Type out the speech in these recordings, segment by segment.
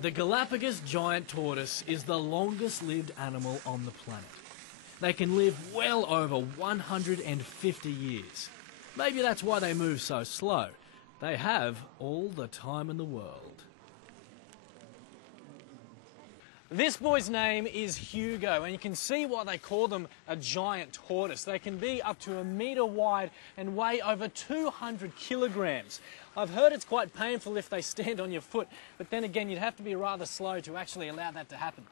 The Galapagos giant tortoise is the longest lived animal on the planet. They can live well over 150 years. Maybe that's why they move so slow. They have all the time in the world. This boy's name is Hugo, and you can see why they call them a giant tortoise. They can be up to 1 metre wide and weigh over 200 kilograms. I've heard it's quite painful if they stand on your foot, but then again, you'd have to be rather slow to actually allow that to happen.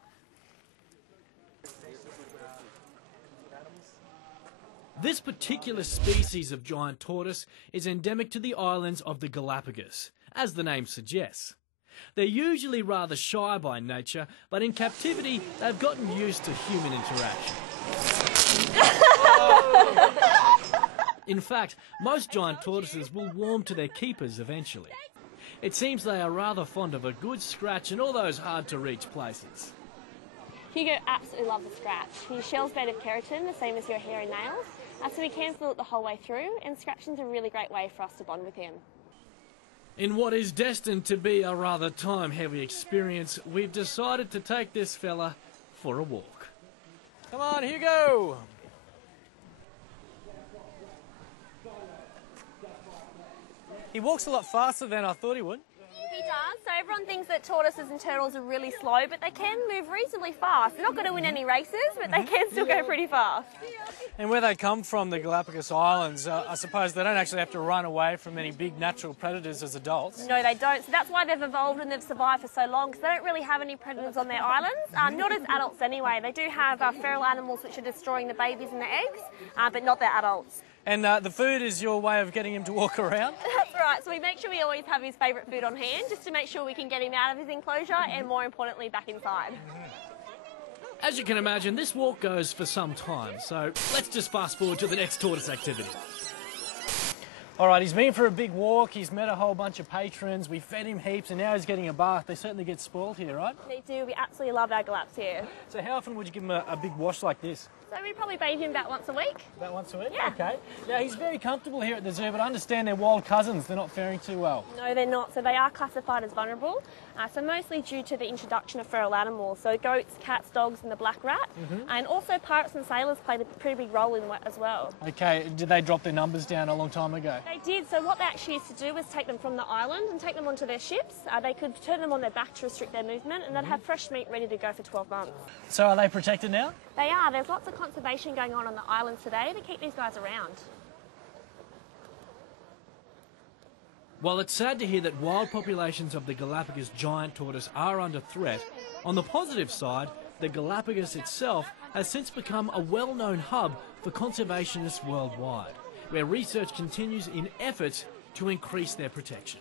This particular species of giant tortoise is endemic to the islands of the Galapagos, as the name suggests. They're usually rather shy by nature, but in captivity they've gotten used to human interaction. In fact, most giant tortoises will warm to their keepers eventually. It seems they are rather fond of a good scratch in all those hard-to-reach places. Hugo absolutely loves a scratch. His shell's made of keratin, the same as your hair and nails, so he can feel it the whole way through, and scratching's a really great way for us to bond with him. In what is destined to be a rather time-heavy experience, we've decided to take this fella for a walk. Come on, Hugo! He walks a lot faster than I thought he would. He does. So everyone thinks that tortoises and turtles are really slow, but they can move reasonably fast. They're not going to win any races, but they can still go pretty fast. And where they come from, the Galapagos Islands, I suppose they don't actually have to run away from any big natural predators as adults. No, they don't. So that's why they've evolved and they've survived for so long, because they don't really have any predators on their islands. Not as adults anyway. They do have feral animals which are destroying the babies and the eggs, but not their adults. And the food is your way of getting him to walk around? That's right. So we make sure we always have his favourite food on hand, just to make sure we can get him out of his enclosure and, more importantly, back inside. As you can imagine, this walk goes for some time, so let's just fast forward to the next tortoise activity. All right, he's been for a big walk, he's met a whole bunch of patrons, we fed him heaps, and now he's getting a bath. They certainly get spoiled here, right? They do. We absolutely love our Galaps here. So how often would you give him a big wash like this? So we probably bathe him about once a week. About once a week? Yeah. Okay. Now, he's very comfortable here at the zoo, but I understand they're wild cousins. They're not faring too well. No, they're not. So they are classified as vulnerable. So mostly due to the introduction of feral animals. So goats, cats, dogs, and the black rat. And also pirates and sailors played a pretty big role in that as well. Okay. Did they drop their numbers down a long time ago? They did. So what they actually used to do was take them from the island and take them onto their ships. They could turn them on their back to restrict their movement, and they'd have fresh meat ready to go for 12 months. So are they protected now? They are. There's lots of conservation going on the islands today to keep these guys around. While it's sad to hear that wild populations of the Galapagos giant tortoise are under threat, on the positive side, the Galapagos itself has since become a well-known hub for conservationists worldwide, where research continues in efforts to increase their protection.